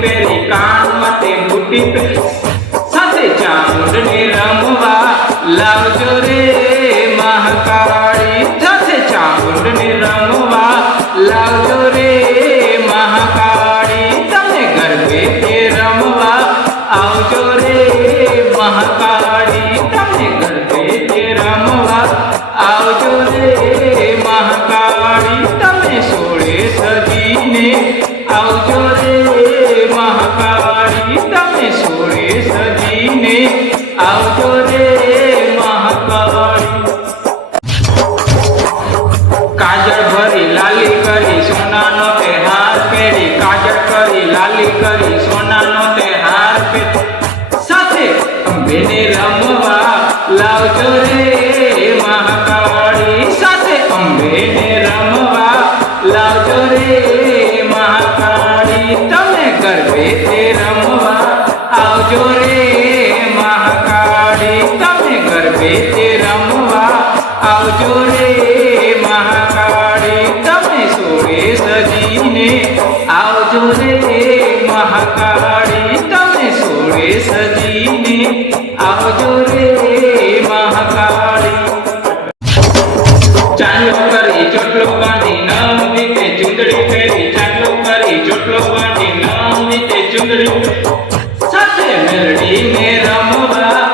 પહેરી કાન માટે બુટી પહેરી સાથે ચામુંડને રમવા લાવજો રે મહાકાળી સાથે ચામુંડને રમવા લાવજો રે મહાકાળી તમે ગરબે તે રમવા આવજો રે મહાકાળી તમે ગરબે તે રમવા આવજો રે મહાકાળી તમે સોળે સજીને આવજો રે મહાકાળી તમે સોળે સજીને આવજો રે મહાકાળી કાજળ ભરી લાલી કરી સોનાનો તે હાર પહેરી કાજળ કરી લાલી કરી સોનાનો તે હાર પહેરી સાથે અંબેને રમવા લાવજો રે મહાકાળી સાથે અંબેને રમવા લાવજો રે મહાકાળી તમે ગરબે તે રમવા આવજો રે મહાકાળી તમે ગરબે તે રમવા આવજો રે મહાકાળી તમે સોળે સજીને આવજો રે મહાકાળી તમે સોળે સજીને આવજો રે મહાકાળી ચાંદલો કરી ચોટલો બાંધી નવી તે ચુંદડી પહેરી ચાંદલો કરી ચોટલો બાંધી નવી તે ચુંદડી સાથે મેલડીને રમવા